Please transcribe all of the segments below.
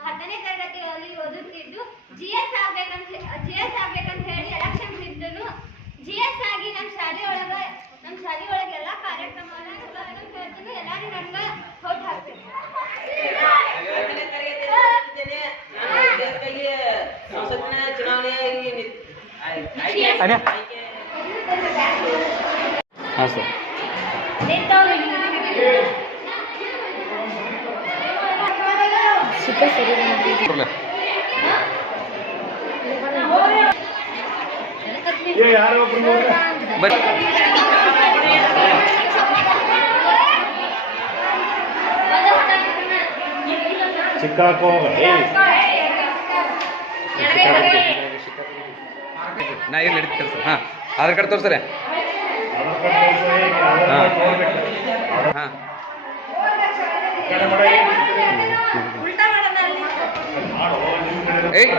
ಹತ್ತನೇ ತರಗತಿಯಲ್ಲಿ ಓದುತ್ತಿದ್ದು ಜಿ ಎಸ್ ಆಗ್ಬೇಕಂತ ಜಿ ಎಸ್ ಆಗ್ಬೇಕಂತ ಹೇಳಿ ಎಲೆಕ್ಷನ್ ಇದ್ದನು ಜಿ ಎಸ್ ಆಗಿ ನಮ್ಮ ಶಾಲೆಯೊಳಗ ನಮ್ಮ ಶಾಲೆಯೊಳಗ ಎಲ್ಲ ಕಾರ್ಯಕ್ರಮಗಳನ್ನ ಹೇಳ್ತೀನಿ. ಎಲ್ಲಾರು ನನ್ಗೆ ಓಟ್ ಸಂಸತ್ತಿನ ಚುನಾವಣೆಯಾಗಿ ನಿಂತ್- ಆಯ್- ಆಯ್ಕೆ- ಅಣ್ಣ. ಆಯ್ಕೆ ಹಾಂ ಸರ್ ಬರಲ್ಲ ಬರ್ರಿ ಚಿಕ್ಕಾಕೋ ನಾ ಏನು ನಡೀತಾರೆ ಸರ್ ಹಾಂ ಆಧಾರ್ ಕಾರ್ಡ್ ತೋರಿಸ್ರೆ ಹಾಂ. ಏಯ್.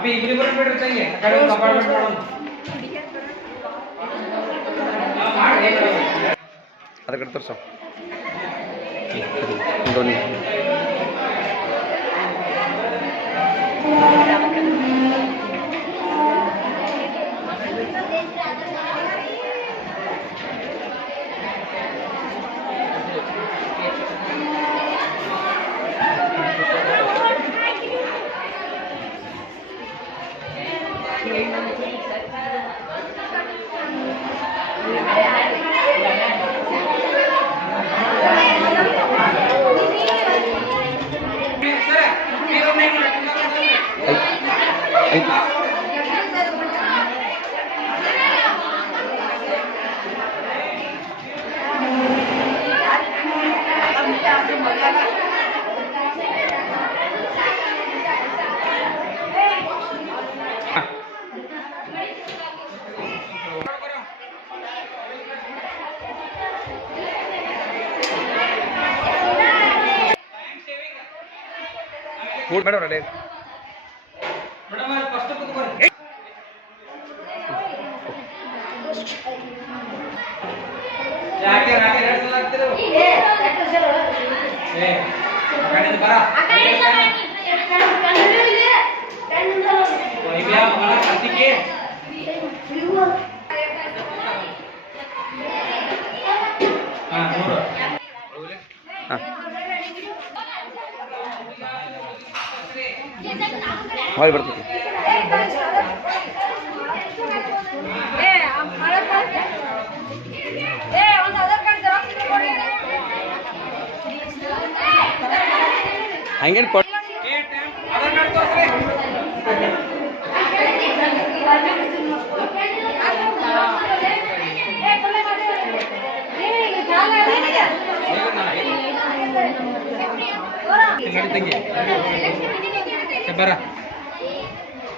ಅಭಿ ಇಬ್ರಿ ಬರ ಬಿಡ್ರಿ ತಂಗಿ ಆ ಕಡೆ ಒಂದು ಕಂಪಾರ್ಟ್ಮೆಂಟ್ ಮಾಡೋಣ ಆಧಾರ್ ಕಾರ್ಡ್ ತೋರಿಸು ಧೋನಿ ಊಟ ಮೇಡಮ್ ಫಸ್ಟ್ ಕೂತ್ಕೊರಿ ಯಾಕೆ ಬರ ಈಗ ಮಗಳ ಕಾರ್ತಿಕಿ ಹಾ ನೋಡು ಹಾಂ ಹೊಯ್ ಬರ್ತೈತಿ ಹಂಗೇನು ಏ, ಬರ.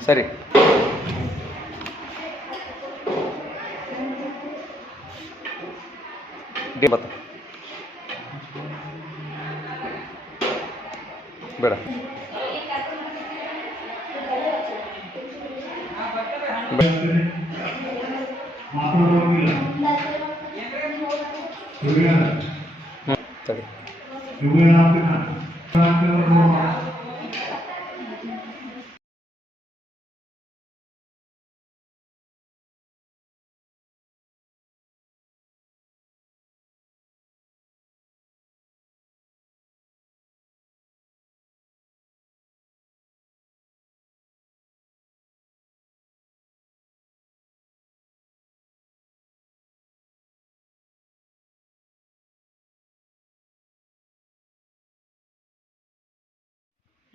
ಸರಿ ಡಿ ಬತ್ತ ಬೇಡ ಹ್ಞೂ ಸರಿ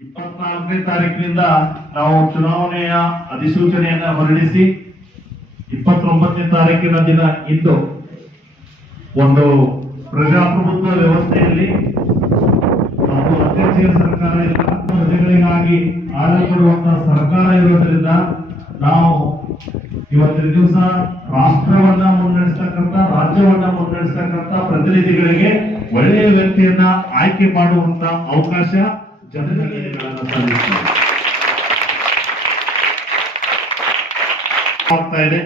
ಇಪ್ಪತ್ನಾಲ್ಕನೇ ತಾರೀಕಿನಿಂದ ನಾವು ಚುನಾವಣೆಯ ಅಧಿಸೂಚನೆಯನ್ನ ಹೊರಡಿಸಿ ಇಪ್ಪತ್ತೊಂಬತ್ತನೇ ತಾರೀಕಿನ ದಿನ ಇಂದು ಒಂದು ಪ್ರಜಾಪ್ರಭುತ್ವ ವ್ಯವಸ್ಥೆಯಲ್ಲಿ ನಾವು ಅಧ್ಯಕ್ಷೀಯ ಸರ್ಕಾರ ಇಲ್ಲ ಪ್ರಜೆಗಳಿಗಾಗಿ ಆಡಲ್ಪಡುವಂತಹ ಸರ್ಕಾರ ಇರೋದ್ರಿಂದ ನಾವು ಇವತ್ತಿನ ದಿವಸ ರಾಷ್ಟ್ರವನ್ನ ಮುನ್ನಡೆಸ್ತಕ್ಕಂಥ, ರಾಜ್ಯವನ್ನ ಮುನ್ನಡೆಸ್ತಕ್ಕಂಥ ಪ್ರತಿನಿಧಿಗಳಿಗೆ ಒಳ್ಳೆಯ ವ್ಯಕ್ತಿಯನ್ನ ಆಯ್ಕೆ ಮಾಡುವಂತ ಅವಕಾಶ ಆಗ್ತಾ ಇದೆ.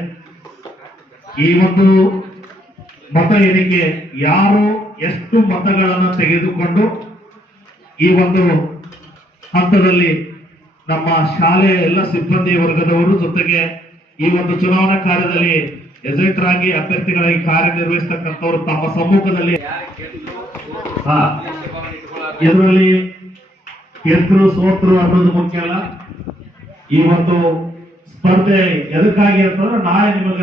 ಈ ಒಂದು ಮತ ಎಣಿಕೆ ಯಾರು ಎಷ್ಟು ಮತಗಳನ್ನು ತೆಗೆದುಕೊಂಡು ಈ ಒಂದು ಹಂತದಲ್ಲಿ ನಮ್ಮ ಶಾಲೆಯ ಎಲ್ಲ ಸಿಬ್ಬಂದಿ ವರ್ಗದವರು ಜೊತೆಗೆ ಈ ಒಂದು ಚುನಾವಣಾ ಕಾರ್ಯದಲ್ಲಿ ಎಜೆಂಟರಾಗಿ ಅಭ್ಯರ್ಥಿಗಳಾಗಿ ಕಾರ್ಯನಿರ್ವಹಿಸ್ತಕ್ಕಂಥವರು ತಮ್ಮ ಸಮ್ಮುಖದಲ್ಲಿ. ಇದರಲ್ಲಿ ಗೆದ್ರು ಸೋತ್ರು ಅನ್ನೋದು ಮುಖ್ಯ ಅಲ್ಲ. ಈ ಒಂದು ಸ್ಪರ್ಧೆ ಎದಕ್ಕಾಗಿ ಅಂತಂದ್ರೆ ನಾಳೆ ನಿಮಗ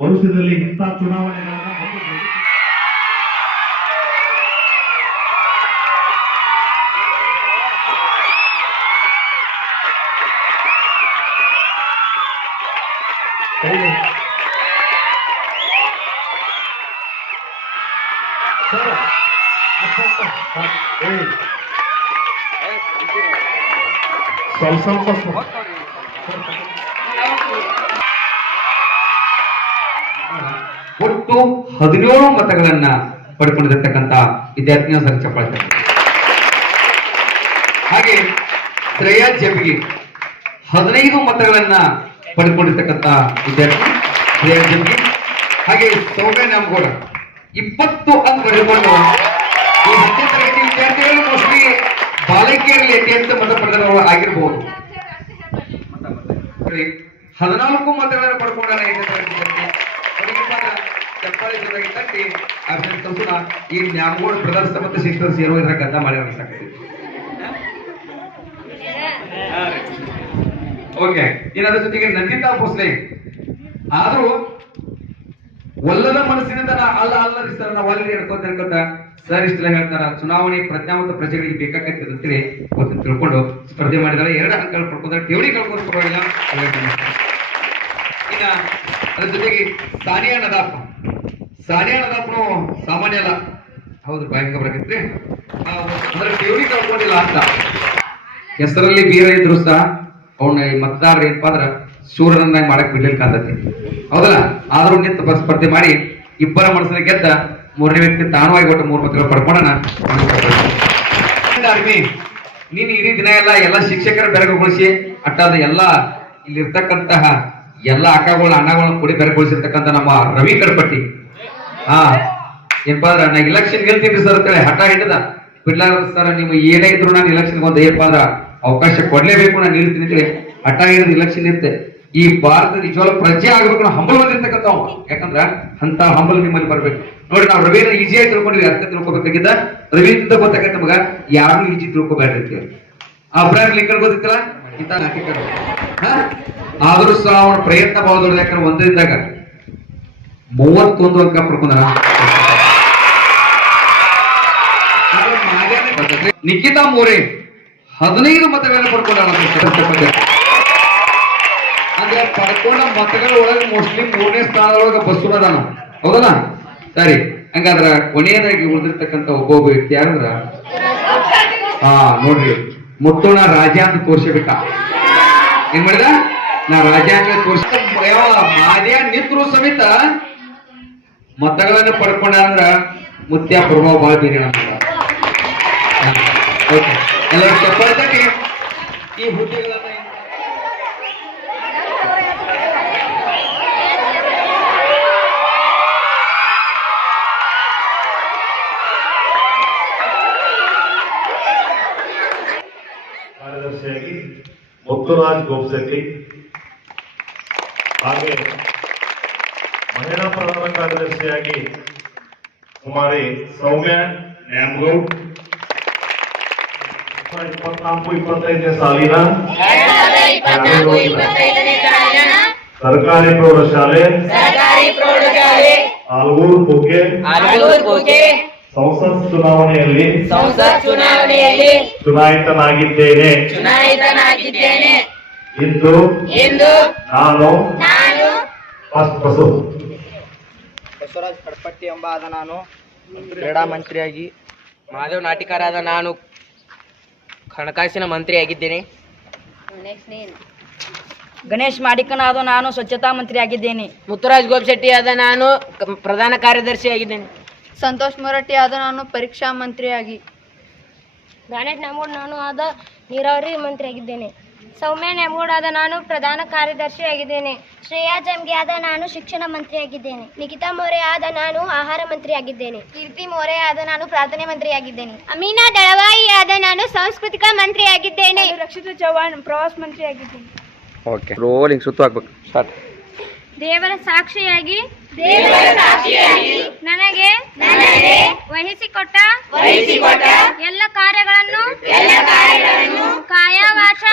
ಭವಿಷ್ಯದಲ್ಲಿ ಇಂಥ ಚುನಾವಣೆಗಳನ್ನ Thank ಹೌದು. ಸರ್, ಅಪ್ಪ, ಅಪ್ಪ, ಅಪ್ಪ, ಏಯ್. ಸ್ವಲ್ಪ ಸ್ವಲ್ಪ. ಒಟ್ಟು ಹದಿನೇಳು ಮತಗಳನ್ನ ಪಡ್ಕೊಂಡಿರ್ತಕ್ಕಂತ ವಿದ್ಯಾರ್ಥಿನಿಯ ಸರ್ ಚಪ್ಪಾಳೆ ಹಾಗೆ ಶ್ರೇಯಾ ಜಬ್ಗಿ ಹದಿನೈದು ಮತಗಳನ್ನ ಪಡ್ಕೊಂಡಿರ್ತಕ್ಕಂಥ ವಿದ್ಯಾರ್ಥಿ ಶ್ರೇಯಾ ಜಬ್ಗಿ ಹಾಗೆ ಸೌಮ್ಯ ನಾಮಗೌಡ ಇಪ್ಪತ್ತು ಅಂಕ ಪಡೆದುಕೊಂಡು ಬಾಲಕಿಯರಲ್ಲಿ ಅತ್ಯಂತ ಮತ ಪಡೆದವರು ಆಗಿರಬಹುದು ಸರಿ. ಹದಿನಾಲ್ಕು ಮತಗಳನ್ನು ಪಡ್ಕೊಂಡ ತಟ್ಟಿ. ಈ ನ್ಯಾಮಗೋಡ್ ಬ್ರದರ್ಸ್ ಮತ್ತು ಸಿಸ್ಟರ್ಸ್ ಸೇರುವ ಇದ್ರ ಸಾಕೈತಿ ಓಕೆ ಇನ್ನು ಜೊತೆಗೆ ನಂದಿತಾ ಭೋಸ್ಲೆ ಆದ್ರೂ, ಒಲ್ಲದ ಮನಸ್ಸಿನಿಂದ ಅಲ್ಲ ಅಲ್ಲ ರೀ ಸರ್ ನಾವು ಅಲ್ಲಿ ಹಿಡ್ಕೊಂತ ಸರ್, ಇಷ್ಟೆಲ್ಲ ಹೇಳ್ತಾರ. ಚುನಾವಣೆ ಪ್ರಜ್ಞಾವಂತ ಪ್ರಜೆಗಳಿಗೆ ಬೇಕಾಗತ್ತೆ ಅಂತೇಳಿ ಒಂದು ತಿಳ್ಕೊಂಡು ಸ್ಪರ್ಧೆ ಮಾಡಿದಾರೆ ಎರಡು ಅಂಕಗಳು ಪಡ್ಕೊಂಡ್ರೆ ಠೇವಣಿ ಕಳ್ಕೊಂಡು ಪರವಾಗಿಲ್ಲ ಇನ್ನ ಅದ್ರ ಜೊತೆಗೆ ಸಾನಿಯಾ ನದಾಪ್ ಸಾನಿಯಾ ನದಾಪ್ನು ಸಾಮಾನ್ಯ ಅಲ್ಲ. ಹೌದು ಭಯಂಕರ ಬರಕೈತ್ರಿ. ಅಂದ್ರೆ ಠೇವಣಿ ಕಳ್ಕೊಂಡಿಲ್ಲ ಅಂತ. ಹೆಸರಲ್ಲಿ ಬೀರ ಇದ್ರು ಸಹ ಅವನ ಈ ಮತದಾರರು ಏನಪ್ಪಾ ಅಂದ್ರೆ ಸೂರ್ಯನನ್ನಾಗಿ ಮಾಡಕ್ ಬಿಡ್ಲಿಲ್ಲ ಕಾಂತತಿ ಹೌದಲ್ಲ? ಆದ್ರೂ ನಿಂತ ಸ್ಪರ್ಧೆ ಮಾಡಿ ಇಬ್ಬರ ಮನಸ್ಸನ್ನ ಗೆದ್ದ ಮೂರನೇ ವ್ಯಕ್ತಿ ತಾನವಾಗಿ ಕೊಟ್ಟು ಮೂರು ಮತ್ತೆ ಪಡ್ಕೊಳ್ಳೋಣ. ನೀನು ಇಡೀ ದಿನ ಎಲ್ಲ ಎಲ್ಲ ಶಿಕ್ಷಕರ ಬೆರಗುಗೊಳಿಸಿ ಅಟ್ಟಾದ ಎಲ್ಲ ಇಲ್ಲಿರ್ತಕ್ಕಂತಹ ಎಲ್ಲ ಅಕ್ಕಗಳ ಅಣ್ಣಗಳನ್ನ ಕೂಡಿ ಬೆರಗುಗೊಳಿಸಿರ್ತಕ್ಕಂಥ ನಮ್ಮ ರವಿ ಕಡಪಟ್ಟಿ. ಹಾ ಏನಪ್ಪ ಅಂದ್ರೆ, ನಾ ಇಲೆಕ್ಷನ್ ಗೆಲ್ತೀನಿ ಸರ್ ಅಂತೇಳಿ ಹಠ ಹಿಡಿದ. ಬಿಡ್ಲಾರ ಸರ್, ನೀವು ಏನೇ ಇದ್ರು ನಾನು ಇಲೆಕ್ಷನ್ ಒಂದು ಏನ್ಪಾದ್ರ ಅಂದ್ರ, ಅವಕಾಶ ಕೊಡ್ಲೇಬೇಕು, ನಾನು ನಿಲ್ತೀನಿ ಅಂತೇಳಿ ಹಠ ಹಿಡಿದು ಇಲೆಕ್ಷನ್ ಇರುತ್ತೆ ಈ ಭಾರತ ನಿಜವಾಗ್ಲೂ ಪ್ರಜೆ ಆಗ್ಬೇಕು ನಾವು ಹಂಬಲ್ ಬಂದಿರ್ತಕ್ಕಂಥ ಯಾಕಂದ್ರ ಅಂತ ಹಂಬಲ್ ನಿಮ್ಮಲ್ಲಿ ಬರ್ಬೇಕು. ನೋಡಿ, ನಾವು ರವೀಂದ್ರ ಈಜಿಯಾಗಿ ತಿಳ್ಕೊಂಡಿವಿ ಅರ್ಥ ತಿಳ್ಕೊಬೇಕಾಗಿದ್ದ ರವೀಂದ್ರ ಗೊತ್ತಾಗತ್ತೆ ನಮಗ. ಯಾರು ಈಜಿ ತಿಳ್ಕೊಬೇಡ್ರಿ ಅಬ್ರಾಹಿಂ ಲಿಂಕನ್ ಗೊತ್ತಿತ್ತಲ್ಲ? ಇಂತ ಹಾ? ಆದ್ರೂ ಸಹ ಅವನ ಪ್ರಯತ್ನ ಬಹುದು ಯಾಕಂದ್ರೆ ಒಂದರಿಂದಾಗ ಮೂವತ್ತೊಂದು ಅಂಕ ಪಡ್ಕೊಂಡ ನಿಖಿತಾ ಮೋರೆ, ಹದಿನೈದು ಮತಗಳನ್ನು ಪಡ್ಕೊಂಡ ಪಡ್ಕೊಂಡ ಮತಗಳ ಒಳಗೆ ಮೋಸ್ಟ್ಲಿ ಮೂರನೇ ಸ್ಥಾನದೊಳಗೆ ಬಸ್ಸುನದಾನ ಹೌದಲ್ಲ? ಸರಿ. ಹಂಗಾದ್ರ ಕೊನೆಯದಾಗಿ ಉಳಿದಿರ್ತಕ್ಕಂಥ ಒಬ್ಬೊಬ್ಬ ವ್ಯಕ್ತಿ ಯಾರಂದ್ರ? ಹಾ, ನೋಡ್ರಿ. ಮುತ್ತೋಣ ರಾಜ ಅಂತ ತೋರ್ಸಬೇಕ. ಏನ್ ಮಾಡಿದ? ನಾ ರಾಜ ಅಂತ ತೋರಿಸ ಮಾದ್ಯ ನಿಂತ್ರು ಸಮೇತ ಮತಗಳನ್ನ ಪಡ್ಕೊಂಡ ಅಂದ್ರ ಮುತ್ಯ ಪ್ರಭಾವ ಬಹಳ ಬೀರಿ ಎಲ್ಲರೂ ಈ ಹುದ್ದೆಗಳನ್ನ ಗೋಪ್ಸೆಟ್ಟಿ ಹಾಗೆ ಮಹಿಳಾ ಪ್ರಧಾನ ಕಾರ್ಯದರ್ಶಿಯಾಗಿ ಕುಮಾರಿ ಸೌಮ್ಯ ನ್ಯಾಮಗೌಡ್. ಇಪ್ಪತ್ನಾಲ್ಕು ಇಪ್ಪತ್ತೈದನೇ ಸಾಲಿನ ಸರ್ಕಾರಿ ಪ್ರೌಢಶಾಲೆ ಆಲ್ಗೂರ್ ಬುಗ್ಗೆ. ಸಂಸತ್ ಚುನಾವಣೆಯಲ್ಲಿ ಸಂಸತ್ ಚುನಾವಣೆಯಲ್ಲಿ ಚುನಾಯಿತನಾಗಿದ್ದೇನೆ. ಚುನಾಯಿತನಾಗಿದ್ದೇನೆ. ಇಂದು ಇಂದು ನಾನು ನಾನು ಫಸ್ಟ್ ಬಸು. ಬಸವರಾಜ್ ಕಡಪಟ್ಟಿ ಎಂಬ ಆದ ನಾನು ಕ್ರೀಡಾ ಮಂತ್ರಿಯಾಗಿ ಮಾಧವ್ ನಾಟಿಕರಾದ ನಾನು ಹಣಕಾಸಿನ ಮಂತ್ರಿಯಾಗಿದ್ದೇನೆ. ಗಣೇಶ್ ಮಾಡಿಕನಾದ ನಾನು ಸ್ವಚ್ಛತಾ ಮಂತ್ರಿ ಆಗಿದ್ದೇನೆ ಮುತ್ತುರಾಜ್ ಗೋಪಿಶೆಟ್ಟಿ ಆದ ನಾನು ಪ್ರಧಾನ ಪ್ರಧಾನ ಕಾರ್ಯದರ್ಶಿಯಾಗಿದ್ದೇನೆ. ಸಂತೋಷ್ ಮೊರಟ್ಟಿ ಆದ ನಾನು ಪರೀಕ್ಷಾ ಮಂತ್ರಿಯಾಗಿ. ಗಣೇಶ್ ನಾಮೋಡ್ ನಾನು ಆದ ನೀರಾವರಿ ಮಂತ್ರಿ ಆಗಿದ್ದೇನೆ ಸೌಮ್ಯ ಆದ ನಾನು ಪ್ರಧಾನ ಕಾರ್ಯದರ್ಶಿ ಆಗಿದ್ದೇನೆ ಶ್ರೇಯಾ ಜಮ್ಗೆ ಆದ ನಾನು ಶಿಕ್ಷಣ ಮಂತ್ರಿಯಾಗಿದ್ದೇನೆ. ನಿಖಿತಾ ಮೋರೆ ಆದ ನಾನು ಆಹಾರ ಮಂತ್ರಿಯಾಗಿದ್ದೇನೆ. ಕೀರ್ತಿ ಮೋರೆ ಆದ ನಾನು ಪ್ರಾರ್ಥನೆ ಮಂತ್ರಿಯಾಗಿದ್ದೇನೆ. ಅಮೀನಾ ದಳವಾಯಿ ಆದ ನಾನು ಸಾಂಸ್ಕೃತಿಕ ಮಂತ್ರಿಯಾಗಿದ್ದೇನೆ. ರಕ್ಷಿತ ಚೌಹಾಣ್ ಪ್ರವಾಸ ಮಂತ್ರಿಯಾಗಿದ್ದೇನೆ. ಓಕೆ ರೋಲಿಂಗ್ ಸುತ್ತು ಹಾಕ್ಬೇಕು. ಸ್ಟಾರ್ಟ್ ದೇವರ ಸಾಕ್ಷಿಯಾಗಿ. ನನಗೆ. ವಹಿಸಿಕೊಟ್ಟ. ಎಲ್ಲ ಕಾರ್ಯಗಳನ್ನು. ಕಾಯ ವಾಚ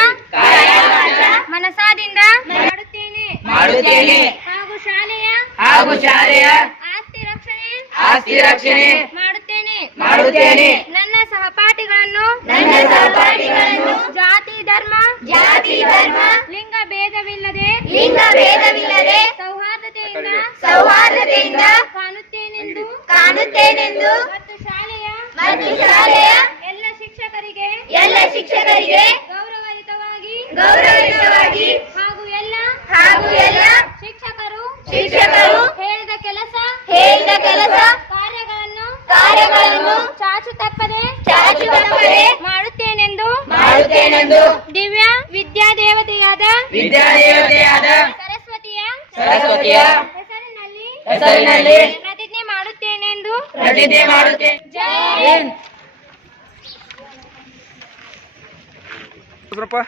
ಮನಸಾದಿಂದ ಮಾಡುತ್ತೇನೆ. ಮಾಡುತ್ತೇನೆ. ಹಾಗೂ ಶಾಲೆಯ ಹಾಗೂ ಶಾಲೆಯ ಆಸ್ತಿ ರಕ್ಷಣೆ ಆಸ್ತಿ ರಕ್ಷಣೆ ಮಾಡುತ್ತೇನೆ. ಮಾಡುತ್ತೇನೆ. ನನ್ನ ಸಹಪಾಠಿಗಳನ್ನು ನನ್ನ ಸಹಪಾಠಿಗಳನ್ನು ಜಾತಿ ಧರ್ಮ ಜಾತಿ ಧರ್ಮ ಲಿಂಗ ಭೇದವಿಲ್ಲದೆ ಲಿಂಗ ಭೇದವಿಲ್ಲದೆ ಸೌಹಾರ್ದತೆಯಿಂದ ಸೌಹಾರ್ದತೆಯಿಂದ ಕಾಣುತ್ತೇನೆಂದು ಕಾಣುತ್ತೇನೆಂದು ಮತ್ತು ಶಾಲೆಯ ಮತ್ತು ಶಾಲೆಯ ಎಲ್ಲ ಶಿಕ್ಷಕರಿಗೆ ಗೌರವಯುತವಾಗಿ ಗೌರವಯುತವಾಗಿ ಹಾಗೂ ಎಲ್ಲ ಹಾಗೂ ಎಲ್ಲ ಶಿಕ್ಷಕರು ಶಿಕ್ಷಕರು ಹೇಳಿದ ಕೆಲಸ ಹೇಳಿದ ಕೆಲಸ ಕಾರ್ಯಗಳನ್ನು ಕಾರ್ಯಗಳನ್ನು ಚಾಚು ತಪ್ಪದೆ ಚಾಚು ತಪ್ಪದೆ ಮಾಡುತ್ತೇನೆಂದು ಮಾಡುತ್ತೇನೆಂದು ದಿವ್ಯ ವಿದ್ಯಾ ದೇವತೆಯಾದ ಸರಸ್ವತಿಯ ಸರಸ್ವತಿಯ ಹೆಸರಿನಲ್ಲಿ ಹೆಸರಿನಲ್ಲಿ ಪ್ರತಿಜ್ಞೆ ಮಾಡುತ್ತೇನೆಂದು ಪ್ರತಿಜ್ಞೆ ಮಾಡುತ್ತೇನೆ. ಜೈ Tropa.